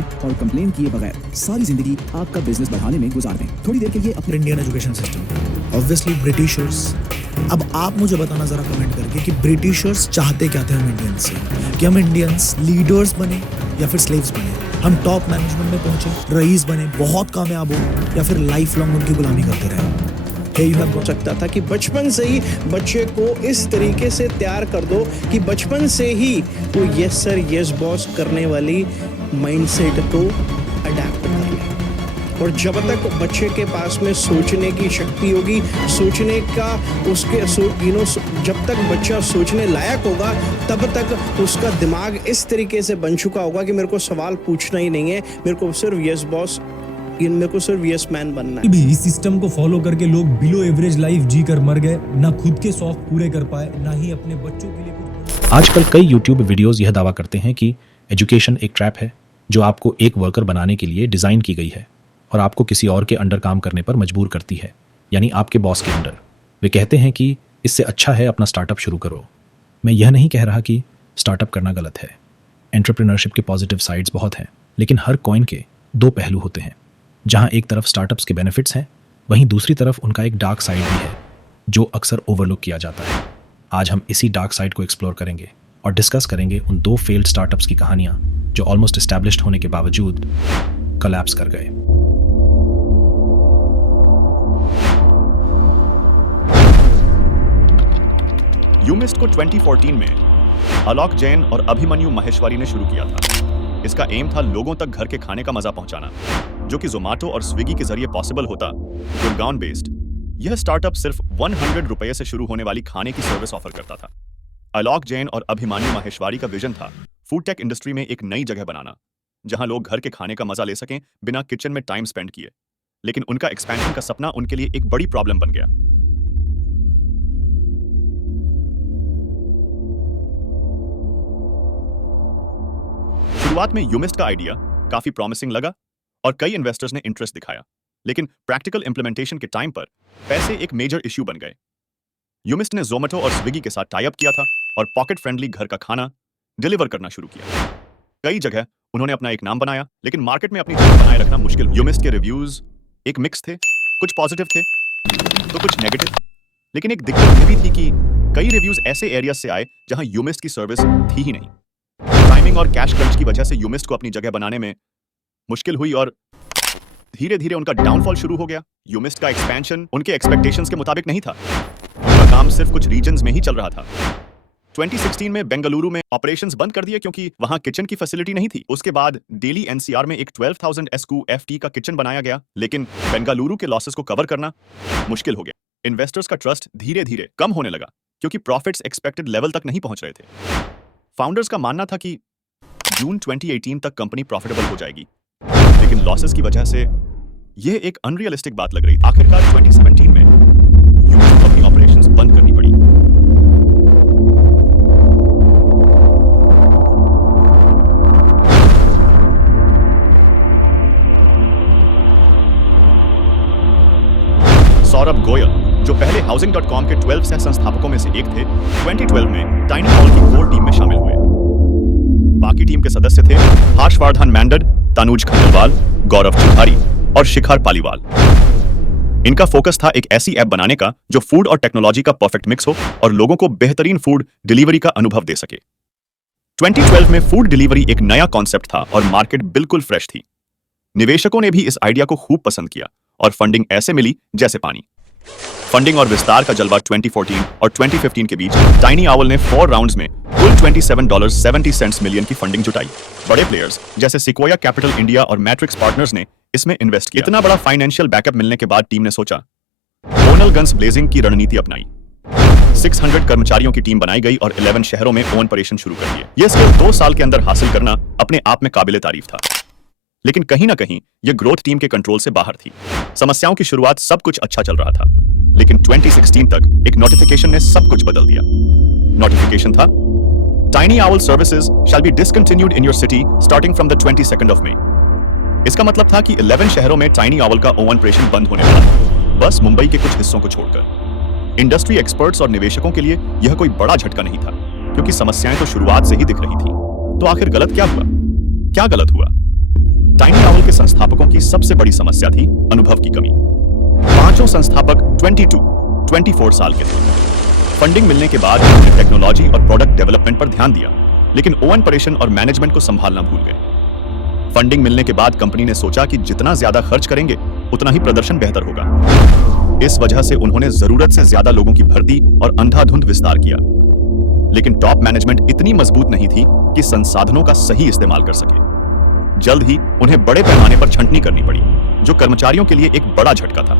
और कंप्लेन किए बगैर सारी जिंदगी आपका बिजनेस बढ़ाने में गुजार दें। थोड़ी देर के लिए अपने Indian education system, obviously Britishers. अब आप मुझे बताना जरा कमेंट करके कि ब्रिटिशर्स चाहते क्या थे हम इंडियंस से, कि हम इंडियंस लीडर्स बने या फिर स्लेव्स बने, हम टॉप मैनेजमेंट में पहुंचे, रईस बने, बहुत कामयाब हो, या फिर लाइफ लॉन्ग उनकी गुलामी करते रहे। हो सकता था कि बचपन से ही बच्चे को इस तरीके से तैयार कर दो कि बचपन से ही वो यस सर यस बॉस करने वाली माइंडसेट को अडैप्ट कर ले। और जब तक बच्चे के पास में सोचने की शक्ति होगी, सोचने का उसके जब तक बच्चा सोचने लायक होगा तब तक उसका दिमाग इस तरीके से बन चुका होगा कि मेरे को सवाल पूछना ही नहीं है, मेरे को सिर्फ यस बॉस, मेरे को सिर्फ यस मैन बनना है। भी इस सिस्टम को फॉलो करके लोग बिलो एवरेज लाइफ जी कर मर गए, ना खुद के शौक पूरे कर पाए, ना ही अपने बच्चों के लिए कुछ। आजकल कई YouTube वीडियोस यह दावा करते हैं कि एजुकेशन एक ट्रैप है जो आपको एक वर्कर बनाने के लिए डिजाइन की गई है और आपको किसी और के अंडर काम करने पर मजबूर करती है, यानी आपके बॉस के अंडर। वे कहते हैं कि इससे अच्छा है अपना स्टार्टअप शुरू करो। मैं यह नहीं कह रहा कि स्टार्टअप करना गलत है। एंटरप्रेन्योरशिप के पॉजिटिव साइड्स बहुत हैं, लेकिन हर कॉइन के दो पहलू होते हैं। जहां एक तरफ स्टार्टअप्स के बेनिफिट्स हैं, वहीं दूसरी तरफ उनका एक डार्क साइड भी है जो अक्सर ओवरलुक किया जाता है। आज हम इसी डार्क साइड को एक्सप्लोर करेंगे और डिस्कस करेंगे उन दो फेल्ड स्टार्टअप्स की कहानियां जो ऑलमोस्ट एस्टैब्लिश्ड होने के बावजूद कोलैप्स कर गए। यूमिस्ट को 2014 में आलोक जैन और अभिमन्यु माहेश्वरी ने शुरू किया था। इसका एम था लोगों तक घर के खाने का मजा पहुंचाना, जो कि जोमेटो और स्विगी के जरिए पॉसिबल होता। गुड़गांव बेस्ड यह स्टार्टअप सिर्फ 100 रुपए से शुरू होने वाली खाने की सर्विस ऑफर करता था। आलोक जैन और अभिमन्यु माहेश्वरी का विजन था फूड टेक इंडस्ट्री में एक नई जगह बनाना, जहां लोग घर के खाने का मजा ले सकें बिना किचन में टाइम स्पेंड किए। लेकिन उनका एक्सपेंशन का सपना उनके लिए एक बड़ी प्रॉब्लम बन गया। शुरुआत में यूमिस्ट का आइडिया काफी प्रॉमिसिंग लगा और कई इन्वेस्टर्स ने इंटरेस्ट दिखाया, लेकिन प्रैक्टिकल इंप्लीमेंटेशन के टाइम पर पैसे एक मेजर इश्यू बन गए। यूमिस्ट ने जोमेटो और स्विगी के साथ टाई अप किया था और पॉकेट फ्रेंडली घर का खाना डिलीवर करना शुरू किया। कई जगह उन्होंने अपना एक नाम बनाया, लेकिन मार्केट में अपनी जगह बनाए रखना मुश्किल। यूमिस्ट के रिव्यूज एक मिक्स थे, कुछ पॉजिटिव थे तो कुछ नेगेटिव। लेकिन एक दिक्कत यह भी थी कि कई रिव्यूज ऐसे एरिया से आए जहां यूमिस्ट की सर्विस थी ही नहीं। टाइमिंग और कैश क्रंच की वजह से यूमिस्ट को अपनी जगह बनाने में मुश्किल हुई और धीरे धीरे उनका डाउनफॉल शुरू हो गया। यूमिस्ट का एक्सपेंशन उनके एक्सपेक्टेशंस के मुताबिक नहीं था। उनका काम सिर्फ कुछ रीजन्स में ही चल रहा था। 2016 में बेंगलुरु में ऑपरेशंस बंद कर दिए क्योंकि वहां किचन की फैसिलिटी नहीं थी। उसके बाद दिल्ली एनसीआर में एक 12,000 SQFT का किचन बनाया गया, लेकिन बेंगलुरु के लॉसेस को कवर करना मुश्किल हो गया। इन्वेस्टर्स का ट्रस्ट धीरे धीरे कम होने लगा क्योंकि प्रॉफिट्स एक्सपेक्टेड लेवल तक नहीं पहुंच रहे थे। फाउंडर्स का मानना था कि जून 2018 तक कंपनी प्रॉफिटेबल हो जाएगी, लेकिन लॉसेस की वजह से यह एक अनरियलिस्टिक बात लग रही थी। आखिरकार 2017 में यूमिस्ट को अपनी ऑपरेशंस बंद करनी पड़ी। सौरभ गोयल, जो पहले हाउसिंग.com के 12 सह संस्थापकों में से एक थे, 2012 में टाइनी हॉल की कोर टीम में शामिल हुए। बाकी टीम के सदस्य थे हर्षवर्धन मैंडड, तनुज खंडेलवाल, गौरव चौधारी और शिखर पालीवाल। इनका फोकस था एक ऐसी ऐप बनाने का जो फूड और टेक्नोलॉजी का परफेक्ट मिक्स हो और लोगों को बेहतरीन फूड डिलीवरी का अनुभव दे सके। 2012 में फूड डिलीवरी एक नया कॉन्सेप्ट था और मार्केट बिल्कुल फ्रेश थी। निवेशकों ने भी इस आइडिया को खूब पसंद किया और फंडिंग ऐसे मिली जैसे पानी। फंडिंग और विस्तार का जलवा 2014 और 2015 के बीच टाइनी आउल ने 4 राउंड्स में कुल $27.70 मिलियन की फंडिंग जुटाई। बड़े प्लेयर्स जैसे सिक्वोया कैपिटल इंडिया और मैट्रिक्स पार्टनर्स ने इसमें इन्वेस्ट किया। इतना बड़ा फाइनेंशियल बैकअप मिलने के बाद टीम ने सोचा ओनल गन्स ब्लेजिंग की रणनीति अपनाई। 600 कर्मचारियों की टीम बनाई गई और 11 शहरों में ओन ऑपरेशन शुरू कर दिए। यह स्केल 2 साल के अंदर हासिल करना अपने आप में काबिले तारीफ था, लेकिन कहीं ना कहीं यह ग्रोथ टीम के कंट्रोल से बाहर थी। समस्याओं की शुरुआत सब कुछ अच्छा चल रहा था, लेकिन 2016 तक एक नोटिफिकेशन ने सब कुछ बदल दिया। नोटिफिकेशन था tiny owl services shall be discontinued in your city starting from the 22nd of May। इसका मतलब था कि 11 शहरों में टाइनी आउल का ओवन ऑपरेशन बंद होने वाला था, बस मुंबई के कुछ हिस्सों को छोड़कर। इंडस्ट्री एक्सपर्ट्स और निवेशकों के लिए यह कोई बड़ा झटका नहीं था, क्योंकि समस्याएं तो शुरुआत से ही दिख रही थी। तो आखिर गलत क्या हुआ? क्या गलत हुआ? सबसे बड़ी समस्या थी अनुभव की कमी। पांचों संस्थापक 24 साल के थे। फंडिंग मिलने के बाद उन्होंने टेक्नोलॉजी और प्रोडक्ट डेवलपमेंट पर ध्यान दिया, लेकिन ऑपरेशन और मैनेजमेंट को संभालना भूल गए। फंडिंग मिलने के बाद कंपनी ने सोचा कि जितना ज्यादा खर्च करेंगे उतना ही प्रदर्शन बेहतर होगा। इस वजह से उन्होंने जरूरत से ज्यादा लोगों की भर्ती और अंधाधुंध विस्तार किया, लेकिन टॉप मैनेजमेंट इतनी मजबूत नहीं थी कि संसाधनों का सही इस्तेमाल कर सके। जल्द ही उन्हें बड़े पैमाने पर छंटनी करनी पड़ी, जो कर्मचारियों के लिए एक बड़ा झटका था।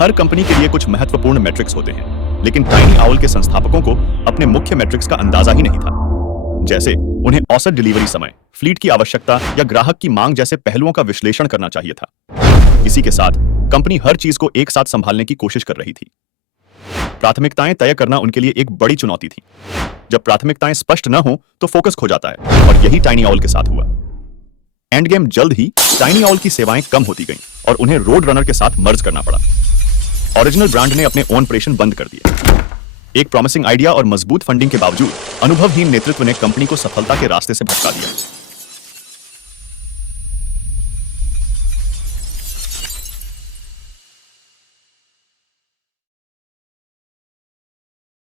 हर कंपनी के लिए कुछ महत्वपूर्ण मैट्रिक्स होते हैं, लेकिन टाइनी आउल के संस्थापकों को अपने मुख्य मैट्रिक्स का अंदाजा ही नहीं था। जैसे उन्हें औसत डिलीवरी समय, फ्लीट की आवश्यकता या ग्राहक की मांग जैसे पहलुओं का विश्लेषण करना चाहिए था। इसी के साथ कंपनी हर चीज को एक साथ संभालने की कोशिश कर रही थी। प्राथमिकताएं तय करना उनके लिए एक बड़ी चुनौती थी। जब प्राथमिकताएं स्पष्ट न हो तो फोकस खो जाता है, और यही टाइनी आउल के साथ हुआ। एंड गेम जल्द ही टाइनी आउल की सेवाएं कम होती गईं और उन्हें रोड रनर के साथ मर्ज करना पड़ा। ओरिजिनल ब्रांड ने अपने ओन ऑपरेशन बंद कर दिए। एक प्रॉमिसिंग आइडिया और मजबूत फंडिंग के बावजूद अनुभवहीन नेतृत्व ने कंपनी को सफलता के रास्ते से भटका दिया।